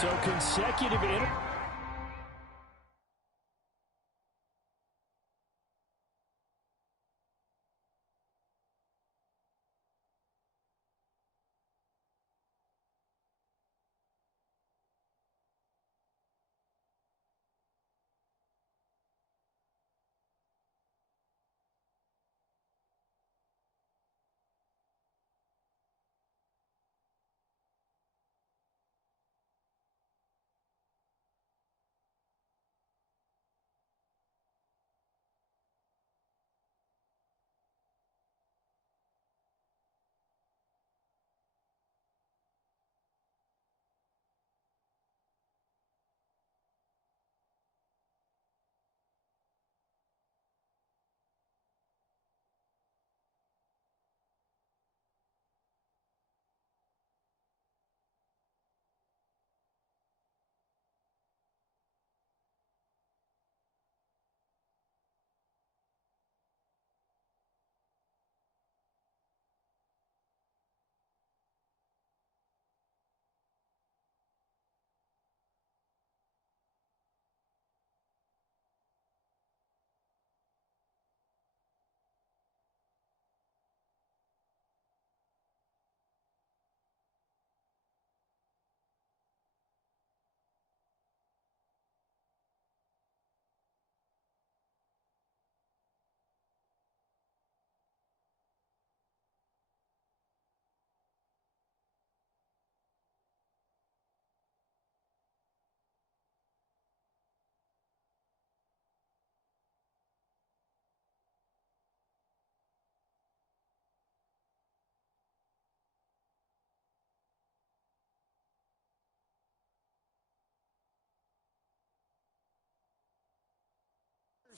So consecutive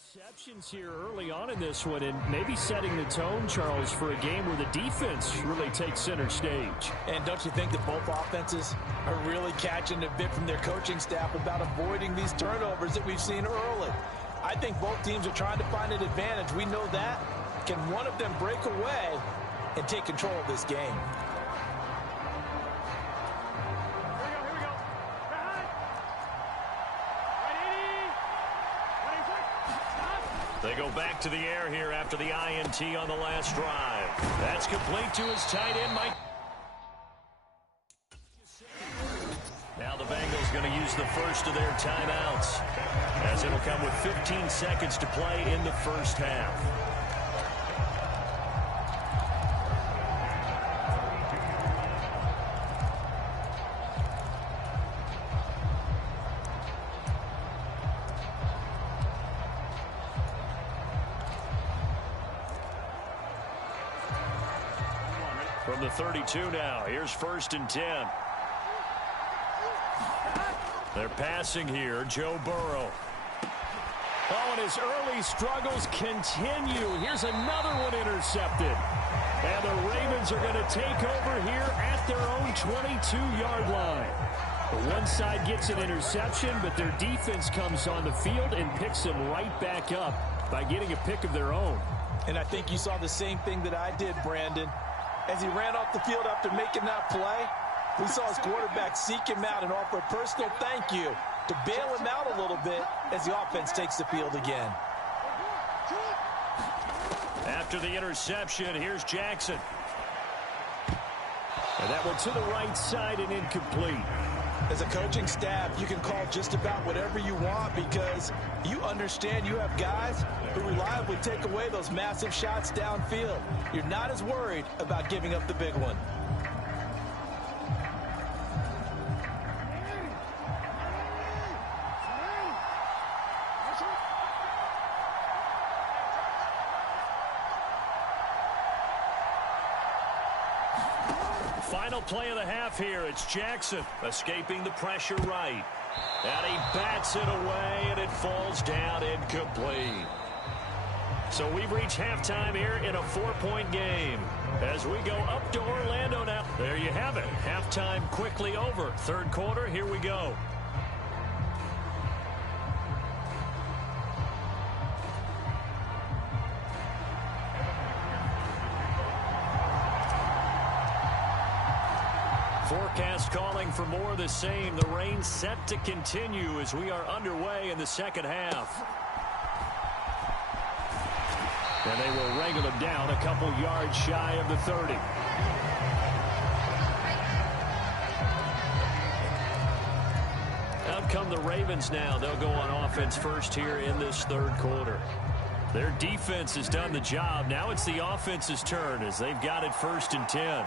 interceptions here early on in this one, and maybe setting the tone, Charles, for a game where the defense really takes center stage. And don't you think that both offenses are really catching a bit from their coaching staff about avoiding these turnovers that we've seen early? I think both teams are trying to find an advantage. We know that. Can one of them break away and take control of this game? They go back to the air here after the INT on the last drive. That's complete to his tight end, Mike. Now the Bengals going to use the first of their timeouts, as it'll come with 15 seconds to play in the first half. From the 32 now, here's 1st and 10. They're passing here, Joe Burrow. Oh, and his early struggles continue. Here's another one intercepted. And the Ravens are going to take over here at their own 22-yard line. The one side gets an interception, but their defense comes on the field and picks them right back up by getting a pick of their own. And I think you saw the same thing that I did, Brandon. As he ran off the field after making that play, we saw his quarterback seek him out and offer a personal thank you to bail him out a little bit as the offense takes the field again. After the interception, here's Jackson. And that one to the right side and incomplete. As a coaching staff, you can call just about whatever you want because you understand you have guys who reliably take away those massive shots downfield. You're not as worried about giving up the big one. Final play of the half here. It's Jackson escaping the pressure right. And he bats it away, and it falls down incomplete. So we've reached halftime here in a 4-point game. As we go up to Orlando now. There you have it. Halftime quickly over. Third quarter, here we go. Forecast call calling for more of the same. The rain set to continue as we are underway in the second half. And they will wrangle him down a couple yards shy of the 30. Out come the Ravens now. They'll go on offense first here in this third quarter. Their defense has done the job. Now it's the offense's turn as they've got it 1st and 10.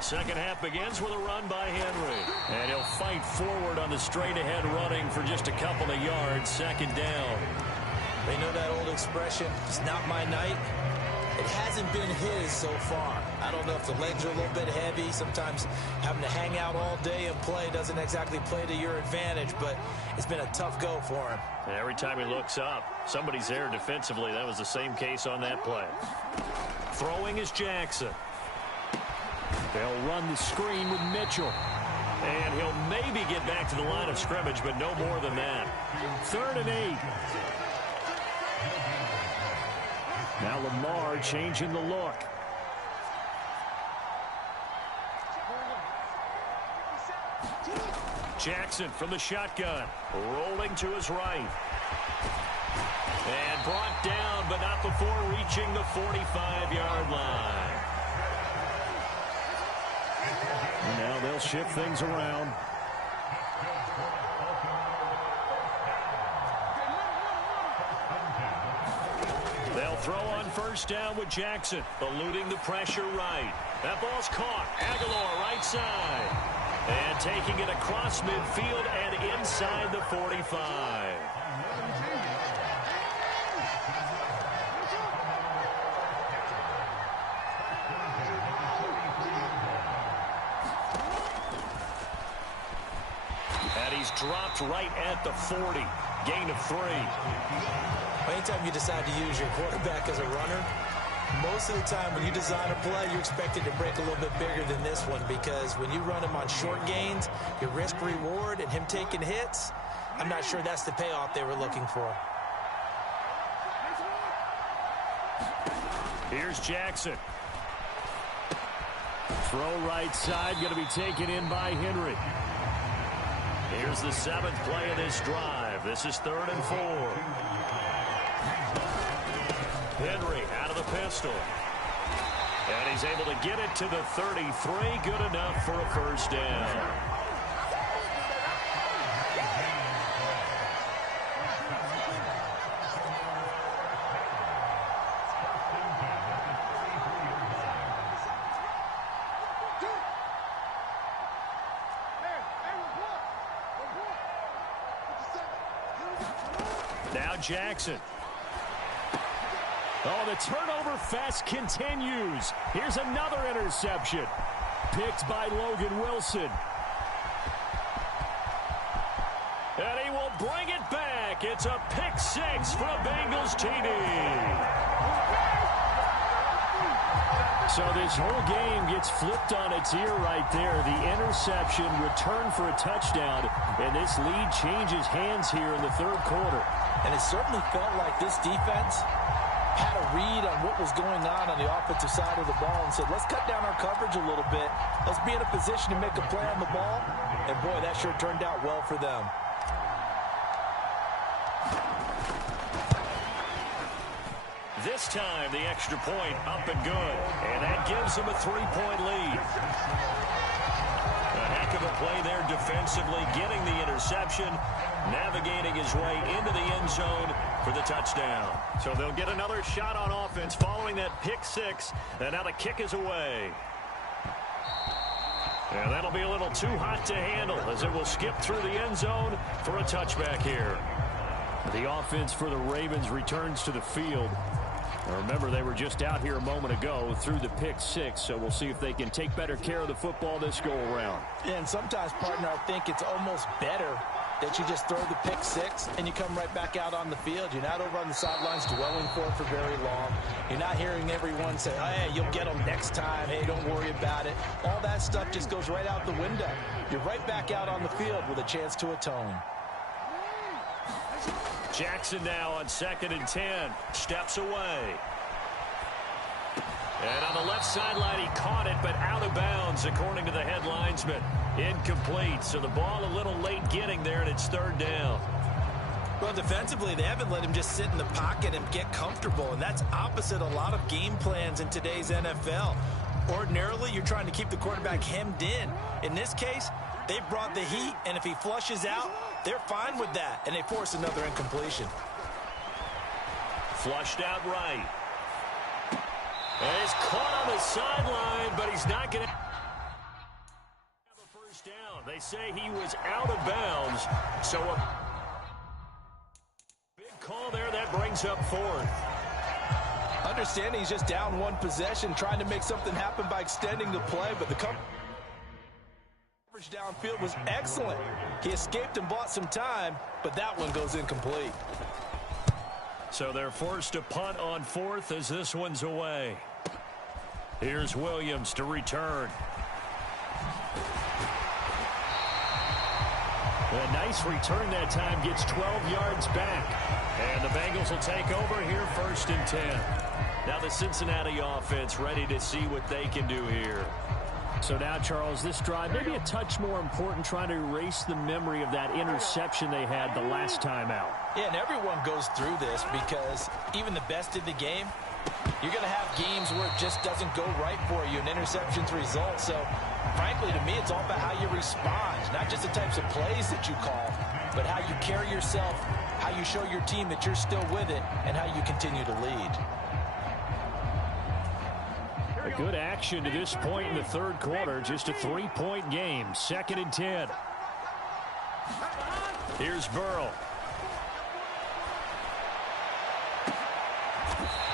Second half begins with a run by Henry. And he'll fight forward on the straight-ahead running for just a couple of yards. Second down. They know that old expression, it's not my night. It hasn't been his so far. I don't know if the legs are a little bit heavy. Sometimes having to hang out all day and play doesn't exactly play to your advantage, but it's been a tough go for him. And every time he looks up, somebody's there defensively. That was the same case on that play. Throwing is Jackson. They'll run the screen with Mitchell. And he'll maybe get back to the line of scrimmage, but no more than that. 3rd and 8. Now Lamar changing the look. Jackson from the shotgun. Rolling to his right. And brought down, but not before reaching the 45-yard line. Now they'll shift things around. They'll throw on 1st down with Jackson, eluding the pressure right. That ball's caught. Aguilar right side. And taking it across midfield and inside the 45. Dropped right at the 40. Gain of 3. Anytime you decide to use your quarterback as a runner, most of the time when you design a play, you expect it to break a little bit bigger than this one, because when you run him on short gains, your risk reward and him taking hits, I'm not sure that's the payoff they were looking for. Here's Jackson. Throw right side, going to be taken in by Henry. Here's the 7th play of this drive. This is 3rd and 4. Henry out of the pistol. And he's able to get it to the 33. Good enough for a 1st down. Now Jackson. Oh, the turnover fest continues. Here's another interception. Picked by Logan Wilson. And he will bring it back. It's a pick 6 for a Bengals TD. So this whole game gets flipped on its ear right there. The interception, return for a touchdown, and this lead changes hands here in the 3rd quarter. And it certainly felt like this defense had a read on what was going on the offensive side of the ball and said, let's cut down our coverage a little bit. Let's be in a position to make a play on the ball. And, boy, that sure turned out well for them. This time, the extra point up and good. And that gives them a 3-point lead. A heck of a play there defensively, getting the interception, navigating his way into the end zone for the touchdown. So they'll get another shot on offense following that pick 6. And now the kick is away. And that'll be a little too hot to handle as it will skip through the end zone for a touchback here. The offense for the Ravens returns to the field. Now remember, they were just out here a moment ago through the pick 6, so we'll see if they can take better care of the football this go-around. And sometimes, partner, I think it's almost better that you just throw the pick 6 and you come right back out on the field. You're not over on the sidelines dwelling for it for very long. You're not hearing everyone say, oh, hey, you'll get them next time. Hey, don't worry about it. All that stuff just goes right out the window. You're right back out on the field with a chance to atone. Jackson now on 2nd and 10. Steps away. And on the left sideline, he caught it, but out of bounds, according to the head linesman. Incomplete, so the ball a little late getting there, and it's third down. Well, defensively, they haven't let him just sit in the pocket and get comfortable, and that's opposite a lot of game plans in today's NFL. Ordinarily, you're trying to keep the quarterback hemmed in. In this case, they brought the heat, and if he flushes out, they're fine with that, and they force another incompletion. Flushed out right. And he's caught on the sideline, but he's not going to have a first down. They say he was out of bounds, so a big call there. That brings up fourth. Understanding he's just down one possession, trying to make something happen by extending the play, but the coverage downfield was excellent. He escaped and bought some time, but that one goes incomplete. So they're forced to punt on fourth as this one's away. Here's Williams to return. A nice return that time, gets 12 yards back. And the Bengals will take over here, 1st and 10. Now the Cincinnati offense ready to see what they can do here. So now, Charles, this drive maybe a touch more important, trying to erase the memory of that interception they had the last time out. Yeah, and everyone goes through this because even the best of the game, you're going to have games where it just doesn't go right for you, and interceptions result. So, frankly, to me, it's all about how you respond, not just the types of plays that you call, but how you carry yourself, how you show your team that you're still with it, and how you continue to lead. A good action to this point in the third quarter. Just a 3-point game. 2nd and 10. Here's Burrow.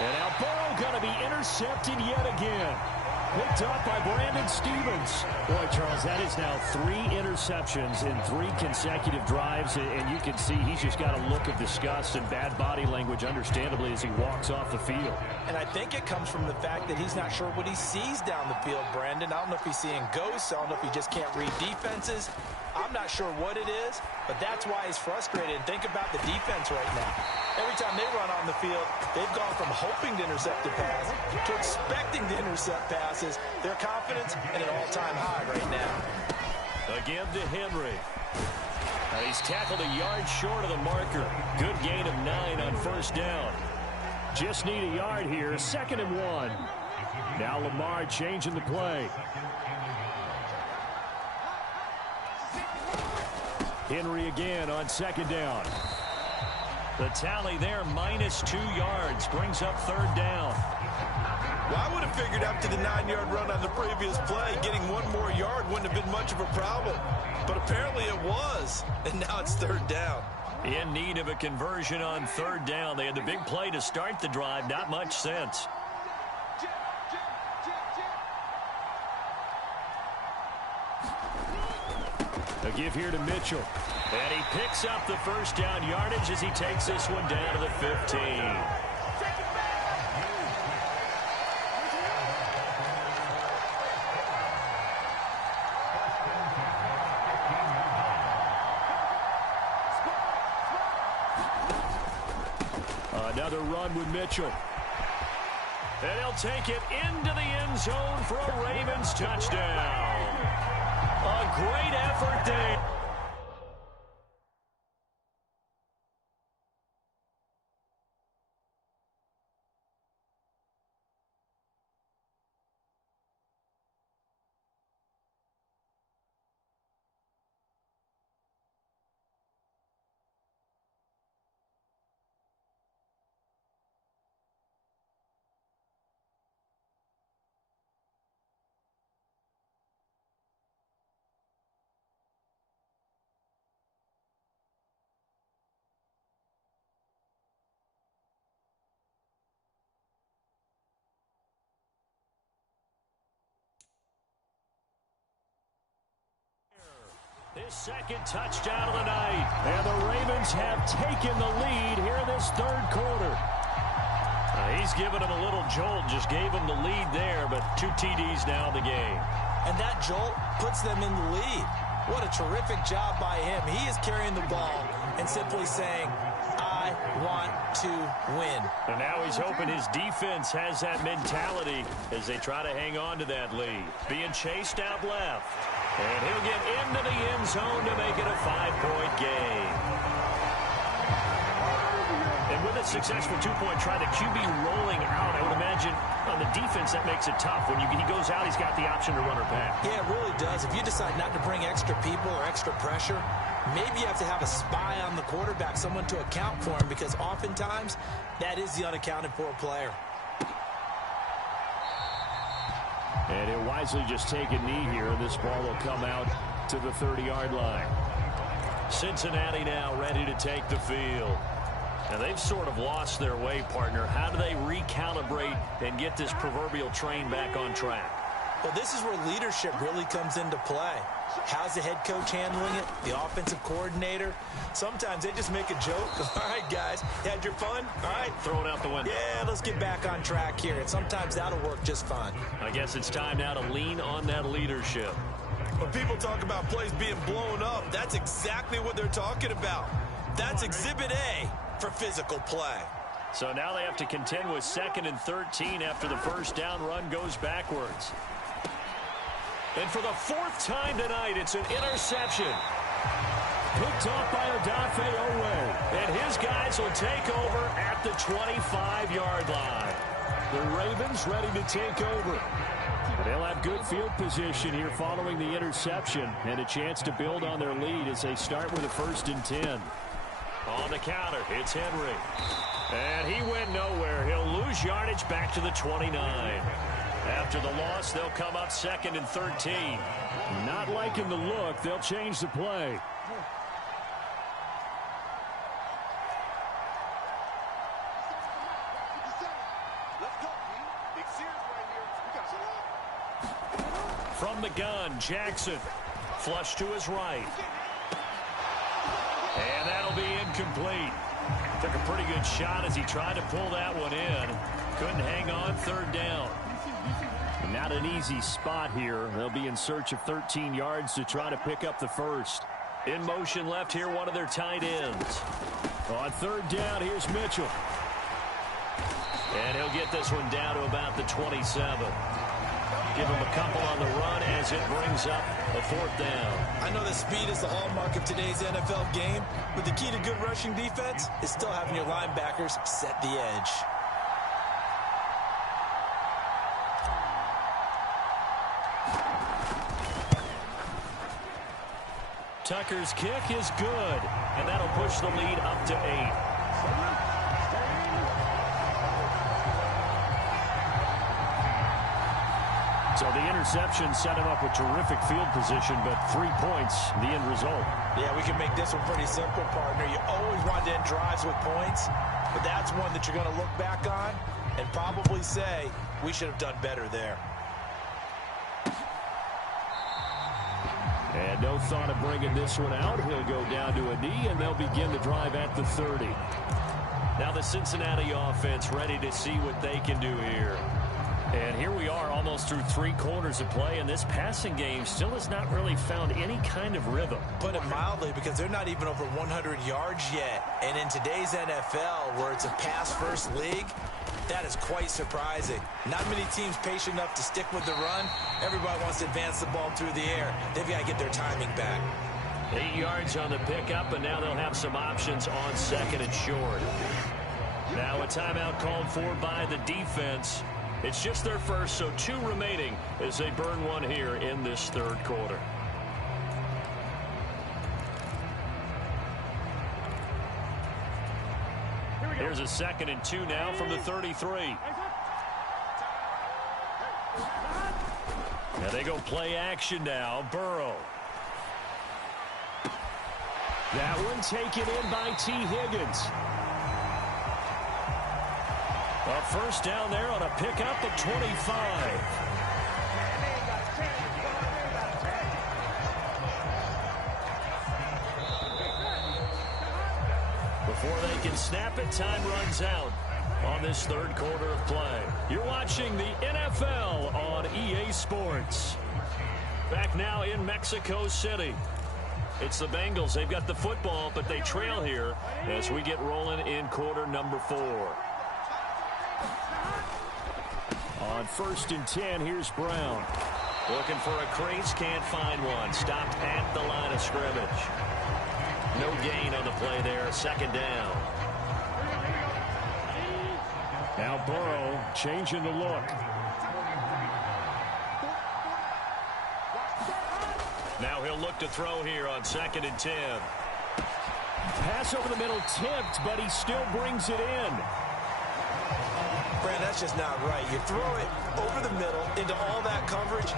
And now Burrow going to be intercepted yet again. Picked up by Brandon Stevens. Boy, Charles, that is now 3 interceptions in 3 consecutive drives, and you can see he's just got a look of disgust and bad body language, understandably, as he walks off the field. And I think it comes from the fact that he's not sure what he sees down the field, Brandon. I don't know if he's seeing ghosts. I don't know if he just can't read defenses. I'm not sure what it is, but that's why he's frustrated. And think about the defense right now. Every time they run on the field, they've gone from hoping to intercept a pass to expecting to intercept passes. Their confidence at an all-time high right now. Again to Henry. He's tackled a yard short of the marker. Good gain of 9 on 1st down. Just need a yard here. 2nd and 1. Now Lamar changing the play. Henry again on 2nd down. The tally there, -2 yards, brings up 3rd down. Well, I would have figured after the 9-yard run on the previous play, getting 1 more yard wouldn't have been much of a problem. But apparently it was, and now it's 3rd down. In need of a conversion on 3rd down. They had the big play to start the drive, not much sense. A give here to Mitchell. And he picks up the 1st down yardage as he takes this one down to the 15. Another run with Mitchell. And he'll take it into the end zone for a Ravens touchdown. A great effort there. His 2nd touchdown of the night. And the Ravens have taken the lead here in this 3rd quarter. He's given him a little jolt, just gave him the lead there, but 2 TDs now in the game. And that jolt puts them in the lead. What a terrific job by him. He is carrying the ball and simply saying, I I want to win. And now he's hoping his defense has that mentality as they try to hang on to that lead. Being chased out left. And he'll get into the end zone to make it a 5-point game. And with a successful two-point try, the QB rolling out, I would imagine on the defense that makes it tough. When he goes out, he's got the option to run or pass. Yeah, it really does. If you decide not to bring extra people or extra pressure, maybe you have to have a spy on the quarterback, someone to account for him, because oftentimes that is the unaccounted for player. And he'll wisely just take a knee here. This ball will come out to the 30-yard line. Cincinnati now ready to take the field. Now, they've sort of lost their way, partner. How do they recalibrate and get this proverbial train back on track? Well, this is where leadership really comes into play. How's the head coach handling it? The offensive coordinator? Sometimes they just make a joke. All right, guys, had your fun? All right. Throw it out the window. Yeah, let's get back on track here. And sometimes that'll work just fine. I guess it's time now to lean on that leadership. When people talk about plays being blown up, that's exactly what they're talking about. That's Exhibit A for physical play. So now they have to contend with 2nd and 13 after the first down run goes backwards. And for the 4th time tonight, it's an interception. Picked off by Odafe Owe. And his guys will take over at the 25-yard line. The Ravens ready to take over. They'll have good field position here following the interception and a chance to build on their lead as they start with a 1st and 10. On the counter, it's Henry. And he went nowhere. He'll lose yardage back to the 29. After the loss, they'll come up 2nd and 13. Not liking the look. They'll change the play. From the gun, Jackson. Flush to his right. And that'll be incomplete. Took a pretty good shot as he tried to pull that one in. Couldn't hang on, 3rd down. Not an easy spot here. They'll be in search of 13 yards to try to pick up the 1st. In motion left here, one of their tight ends. On 3rd down, here's Mitchell. And he'll get this one down to about the 27. Give him a couple on the run as it brings up a 4th down. I know that speed is the hallmark of today's NFL game, but the key to good rushing defense is still having your linebackers set the edge. Tucker's kick is good, and that'll push the lead up to 8. So the interception set him up with terrific field position, but 3 points, the end result. Yeah, we can make this one pretty simple, partner. You always want to end drives with points, but that's one that you're going to look back on and probably say, we should have done better there. And no thought of bringing this one out. He'll go down to a knee, and they'll begin the drive at the 30. Now the Cincinnati offense ready to see what they can do here. And here we are almost through 3 quarters of play, and this passing game still has not really found any kind of rhythm. Put it mildly, because they're not even over 100 yards yet. And in today's NFL, where it's a pass-first league, that is quite surprising. Not many teams patient enough to stick with the run. Everybody wants to advance the ball through the air. They've got to get their timing back. 8 yards on the pickup, and now they'll have some options on 2nd and short. Now a timeout called for by the defense. It's just their first, so 2 remaining as they burn one here in this 3rd quarter. Here's a 2nd and 2 now from the 33. Now they go play action now. Burrow. That one taken in by T. Higgins. A 1st down there on a pickup at 25. Before they can snap it, time runs out on this 3rd quarter of play. You're watching the NFL on EA Sports. Back now in Mexico City. It's the Bengals. They've got the football, but they trail here as we get rolling in quarter number 4. On 1st and 10, here's Brown. Looking for a crease, can't find one. Stopped at the line of scrimmage. No gain on the play there. 2nd down. Now Burrow changing the look. Now he'll look to throw here on 2nd and 10. Pass over the middle tipped, but he still brings it in. Brand, that's just not right. You throw it over the middle into all that coverage,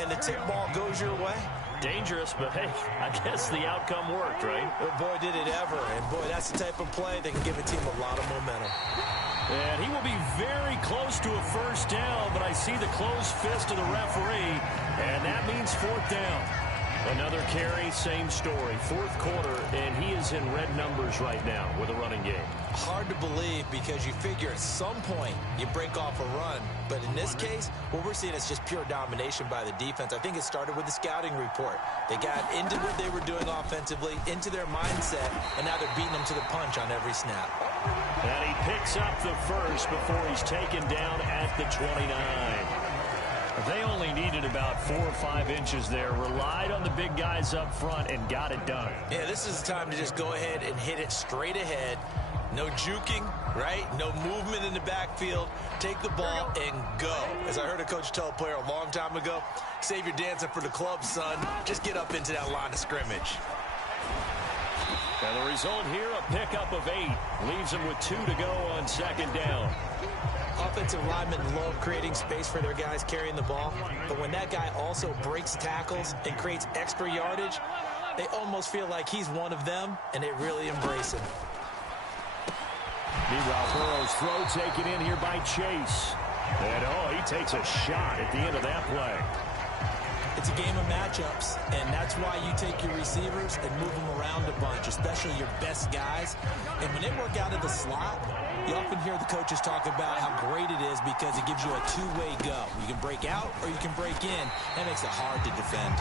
and the tip ball goes your way. Dangerous, but hey, I guess the outcome worked, right? Well, boy, did it ever. And boy, that's the type of play that can give a team a lot of momentum. And he will be very close to a 1st down, but I see the closed fist of the referee, and that means 4th down. Another carry, same story. 4th quarter, and he is in red numbers right now with a running game. Hard to believe because you figure at some point you break off a run. But in this case, what we're seeing is just pure domination by the defense. I think it started with the scouting report. They got into what they were doing offensively, into their mindset, and now they're beating them to the punch on every snap. And he picks up the first before he's taken down at the 29. They only needed about 4 or 5 inches there, relied on the big guys up front, and got it done. Yeah, this is the time to just go ahead and hit it straight ahead. No juking, right? No movement in the backfield. Take the ball and go. As I heard a coach tell a player a long time ago, save your dancing for the club, son. Just get up into that line of scrimmage. And the result here, a pickup of 8. Leaves them with 2 to go on 2nd down. Offensive linemen love creating space for their guys carrying the ball, but when that guy also breaks tackles and creates extra yardage, they almost feel like he's one of them, and they really embrace him. Meanwhile, Burrow's throw taken in here by Chase. And, he takes a shot at the end of that play. It's a game of matchups, and that's why you take your receivers and move them around a bunch, especially your best guys. And when they work out of the slot, you often hear the coaches talk about how great it is because it gives you a two-way go. You can break out or you can break in. That makes it hard to defend.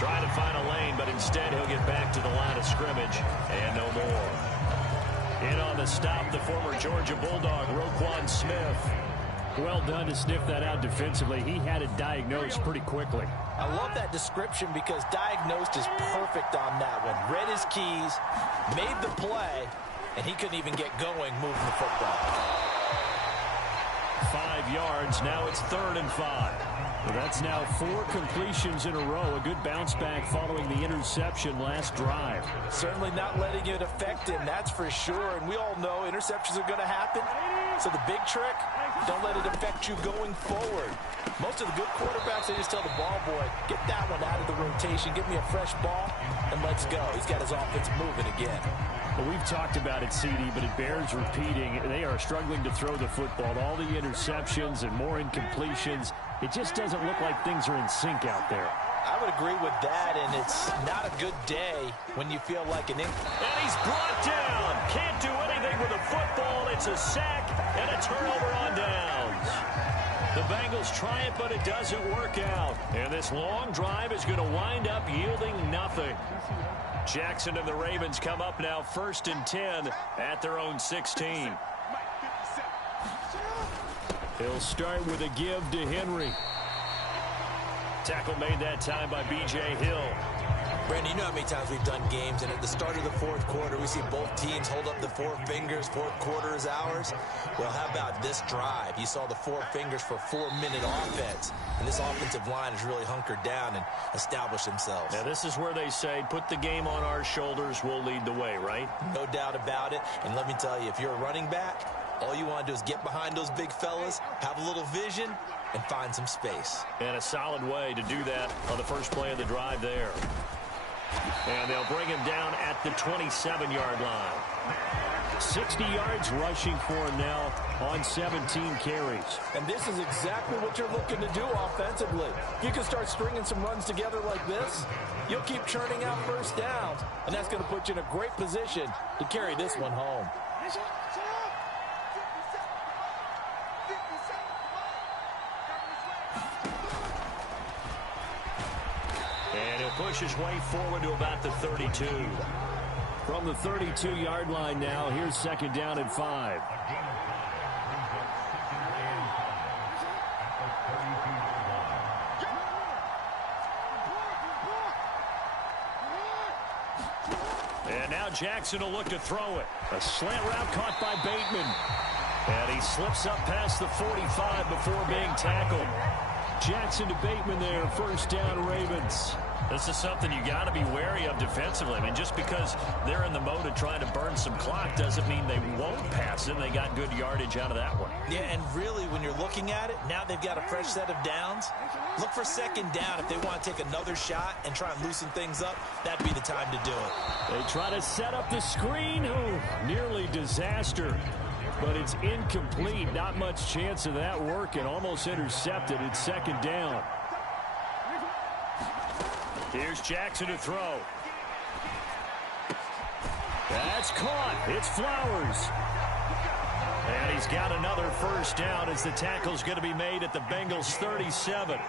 Trying to find a lane, but instead he'll get back to the line of scrimmage, and no more. In on the stop, the former Georgia Bulldog, Roquan Smith. Well done to sniff that out defensively. He had it diagnosed pretty quickly. I love that description because diagnosed is perfect on that one. Read his keys, made the play, and he couldn't even get going moving the football. 5 yards. Now it's 3rd and 5. Well, that's now 4 completions in a row. A good bounce back following the interception last drive. Certainly not letting it affect him, that's for sure. And we all know interceptions are going to happen. So the big trick, don't let it affect you going forward. Most of the good quarterbacks, they just tell the ball boy, get that one out of the rotation, give me a fresh ball, and let's go. He's got his offense moving again. Well, we've talked about it, CD, but it bears repeating. They are struggling to throw the football. All the interceptions and more incompletions. It just doesn't look like things are in sync out there. I would agree with that, and it's not a good day when you feel like an... And he's brought down. Can't do anything with the football. It's a sack and a turnover on downs. The Bengals try it, but it doesn't work out. And this long drive is going to wind up yielding nothing. Jackson and the Ravens come up now 1st and 10 at their own 16. He'll start with a give to Henry. Tackle made that time by B.J. Hill. Brandon, you know how many times we've done games, and at the start of the 4th quarter, we see both teams hold up the 4 fingers, 4th quarter is ours. Well, how about this drive? You saw the 4 fingers for 4-minute offense, and this offensive line has really hunkered down and established themselves. Now, this is where they say, put the game on our shoulders, we'll lead the way, right? No doubt about it, and let me tell you, if you're a running back, all you want to do is get behind those big fellas, have a little vision, and find some space. And a solid way to do that on the first play of the drive there. And they'll bring him down at the 27-yard line. 60 yards rushing for him now on 17 carries. And this is exactly what you're looking to do offensively. You can start stringing some runs together like this. You'll keep churning out first downs, and that's going to put you in a great position to carry this one home. And he'll push his way forward to about the 32. From the 32-yard line now, here's second down and 5. And now Jackson will look to throw it. A slant route caught by Bateman. And he slips up past the 45 before being tackled. Jackson to Bateman there, first down Ravens. This is something you got to be wary of defensively. I mean, just because they're in the mode of trying to burn some clock doesn't mean they won't pass it. They got good yardage out of that one. Yeah, and really, when you're looking at it, now they've got a fresh set of downs. Look for second down if they want to take another shot and try and loosen things up. That'd be the time to do it. They try to set up the screen. Oh, nearly disaster. But it's incomplete. Not much chance of that working. Almost intercepted. It's second down. Here's Jackson to throw. That's caught. It's Flowers. And he's got another first down as the tackle's going to be made at the Bengals' 37.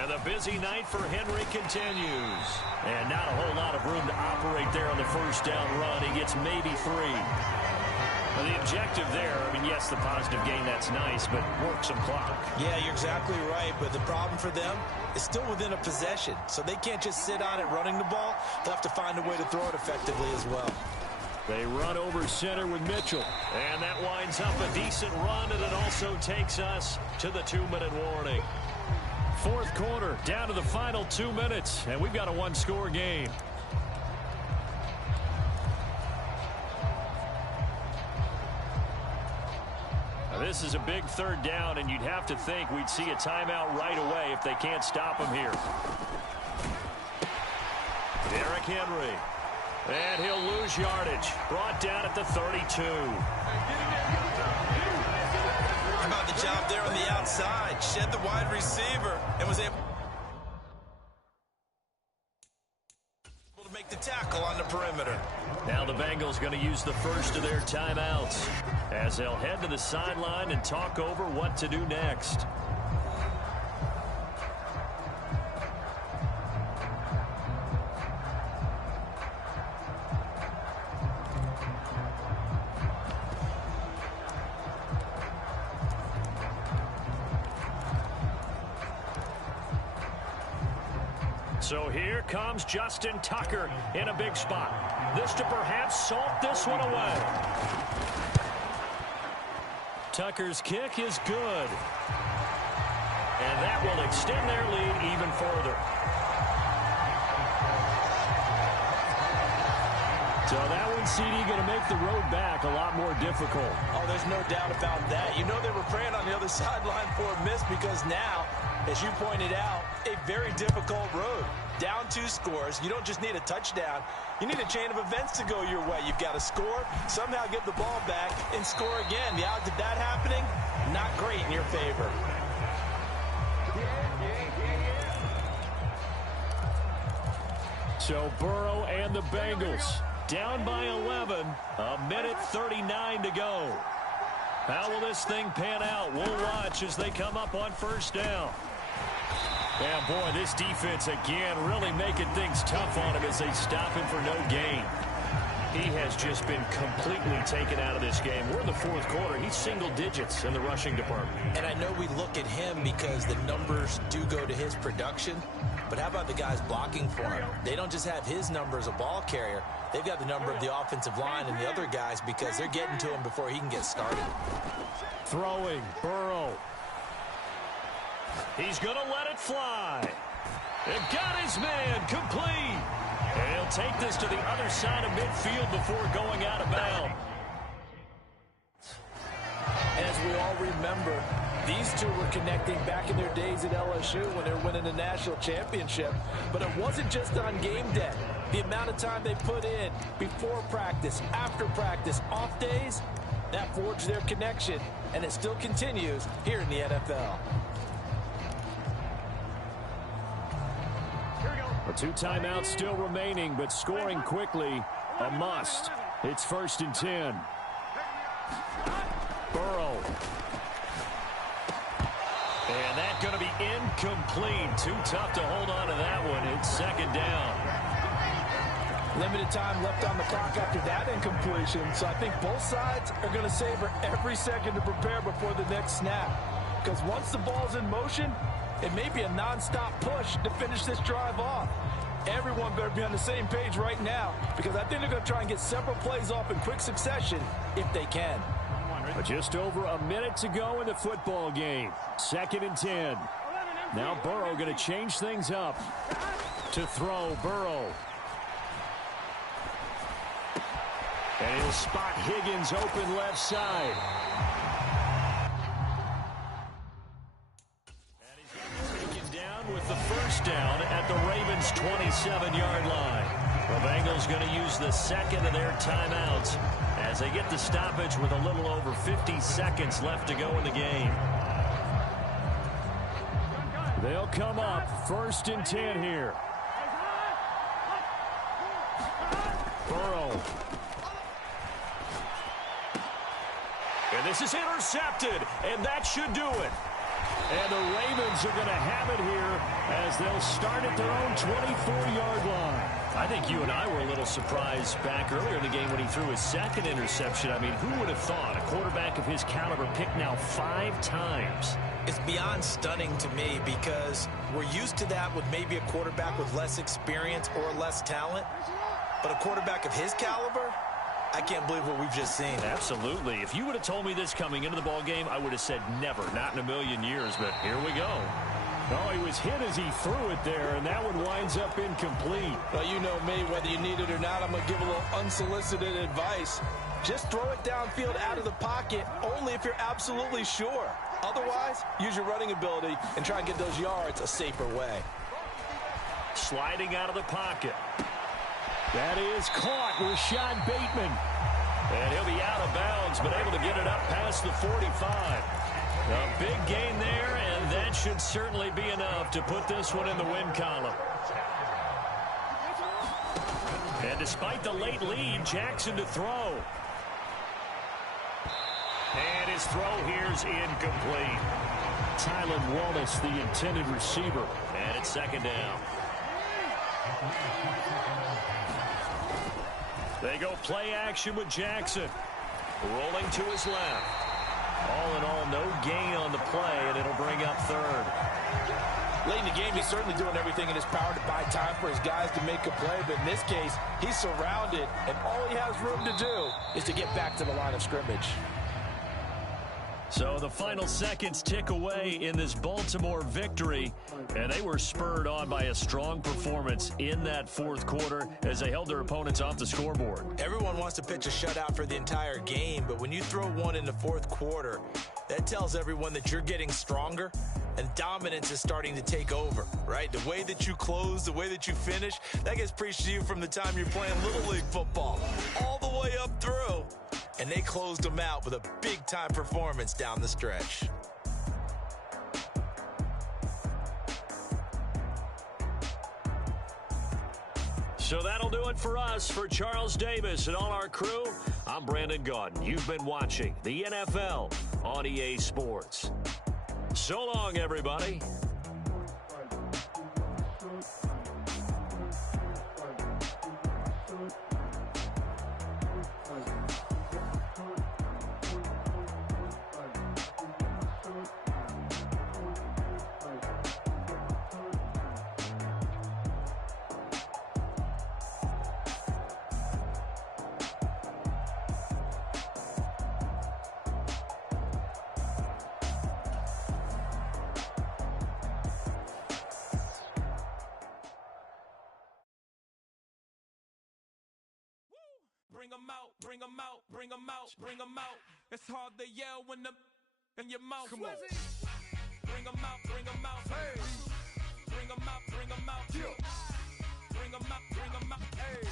And the busy night for Henry continues. And not a whole lot of room to operate there on the first down run. He gets maybe 3. Well, the objective there, I mean, yes, the positive gain, that's nice, but work some clock. Yeah, you're exactly right, but the problem for them is still within a possession, so they can't just sit on it running the ball. They'll have to find a way to throw it effectively as well. They run over center with Mitchell. And that winds up a decent run, and it also takes us to the 2-minute warning. Fourth quarter, down to the final 2 minutes, and we've got a one-score game. Now, this is a big third down, and you'd have to think we'd see a timeout right away if they can't stop him here. Derrick Henry. And he'll lose yardage. Brought down at the 32. How about the job there on the outside? Shed the wide receiver and was able to make the tackle on the perimeter. Now the Bengals going to use the first of their timeouts as they'll head to the sideline and talk over what to do next. So here comes Justin Tucker in a big spot. This to perhaps salt this one away. Tucker's kick is good. And that will extend their lead even further. So that one, CD, going to make the road back a lot more difficult. Oh, there's no doubt about that. You know they were praying on the other sideline for a miss because now, as you pointed out, a very difficult road. Down 2 scores. You don't just need a touchdown. You need a chain of events to go your way. You've got to score, somehow get the ball back, and score again. The odds of that happening, not great in your favor. So Burrow and the Bengals down by 11. A minute 39 to go. How will this thing pan out? We'll watch as they come up on first down. Yeah, boy, this defense again really making things tough on him as they stop him for no gain. He has just been completely taken out of this game. We're in the fourth quarter. He's single digits in the rushing department. And I know we look at him because the numbers do go to his production. But how about the guys blocking for him? They don't just have his number as a ball carrier. They've got the number of the offensive line and the other guys because they're getting to him before he can get started. Throwing, Burrow. He's going to let it fly. And got his man complete. And he'll take this to the other side of midfield before going out of bounds. As we all remember, these two were connecting back in their days at LSU when they were winning the national championship. But it wasn't just on game day. The amount of time they put in before practice, after practice, off days, that forged their connection, and it still continues here in the NFL. A 2 timeouts still remaining, but scoring quickly, a must. It's 1st and 10. Burrow. incomplete. Too tough to hold on to that one. It's second down. Limited time left on the clock after that incompletion, so I think both sides are going to savor every second to prepare before the next snap. Because once the ball's in motion, it may be a non-stop push to finish this drive off. Everyone better be on the same page right now, because I think they're going to try and get several plays off in quick succession if they can. Just over a minute to go in the football game. 2nd and 10. Now Burrow going to change things up. To throw, Burrow. And he'll spot Higgins open left side. And he's going to be taken down with the first down at the Ravens' 27-yard line. The Bengals going to use the second of their timeouts as they get the stoppage with a little over 50 seconds left to go in the game. They'll come up 1st and 10 here. Burrow. And this is intercepted, and that should do it. And the Ravens are going to have it here as they'll start at their own 24-yard line. I think you and I were a little surprised back earlier in the game when he threw his second interception. I mean, who would have thought a quarterback of his caliber picked now 5 times? It's beyond stunning to me because we're used to that with maybe a quarterback with less experience or less talent. But a quarterback of his caliber, I can't believe what we've just seen. Absolutely. If you would have told me this coming into the ball game, I would have said never, not in a million years. But here we go. Oh, he was hit as he threw it there, and that one winds up incomplete. Well, you know me, whether you need it or not, I'm going to give a little unsolicited advice. Just throw it downfield out of the pocket, only if you're absolutely sure. Otherwise, use your running ability and try and get those yards a safer way. Sliding out of the pocket. That is caught with Rashad Bateman. And he'll be out of bounds, but able to get it up past the 45. A big gain there, and that should certainly be enough to put this one in the win column. And despite the late lead, Jackson to throw. And his throw here's incomplete. Tylan Wallace, the intended receiver. And it's second down. They go play action with Jackson. Rolling to his left. All in all, no gain on the play, and it'll bring up third. Late in the game, he's certainly doing everything in his power to buy time for his guys to make a play. But in this case, he's surrounded, and all he has room to do is to get back to the line of scrimmage. So the final seconds tick away in this Baltimore victory, and they were spurred on by a strong performance in that fourth quarter as they held their opponents off the scoreboard. Everyone wants to pitch a shutout for the entire game, but when you throw one in the fourth quarter, that tells everyone that you're getting stronger and dominance is starting to take over, right? The way that you close, the way that you finish, that gets preached to you from the time you're playing Little League football all the way up through. And they closed them out with a big-time performance down the stretch. So that'll do it for us. For Charles Davis and all our crew, I'm Brandon Gaudin. You've been watching the NFL on EA Sports. So long, everybody. Bring 'em out, bring 'em out, bring 'em out, bring 'em out. It's hard to yell when the in your mouth. Come on. Bring 'em out, bring 'em out. Hey. Bring 'em out, bring 'em out. Yeah. Bring 'em out, bring 'em out. Hey.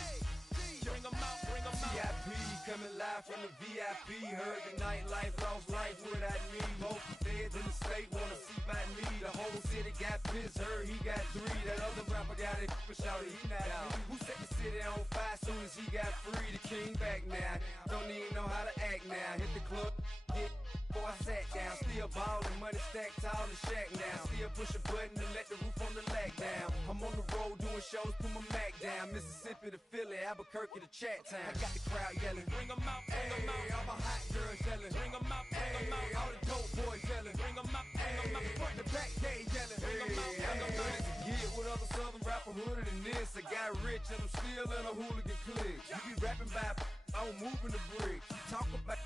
Bring 'em out, bring 'em out. VIP coming live from the VIP. Heard the nightlife, lost life without me. Most feds in the state wanna see by me. The whole city got pissed, heard he got 3. That other rapper got it, but shouted he not me. Who set the city on fire soon as he got free? The king back now, don't even know how to act now. Hit the club, get before I sat down. Still ballin', money stacked tall in the shack now. Still push a button and let the roof on the lag down. I'm on the road doing shows, put my Mac down. Mississippi to Philly, Albuquerque to Chat Town. I got the crowd yelling, bring 'em out, bring 'em out. All my hot girls yelling, bring 'em out, bring 'em out. All the dope boys yelling, bring 'em out, bring 'em out. Front the back gate yelling, bring 'em out, bring 'em out. Get with other southern rapper hooded than this. I got rich and I'm still in a hooligan clique. You be rapping by I'm moving the bricks. Talk about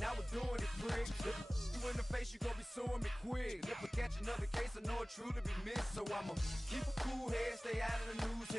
now we're doing it, prick. You in the face, you gon' be suing me quick. If I catch another case, I know it truly be missed. So I'ma keep a cool head, stay out of the news.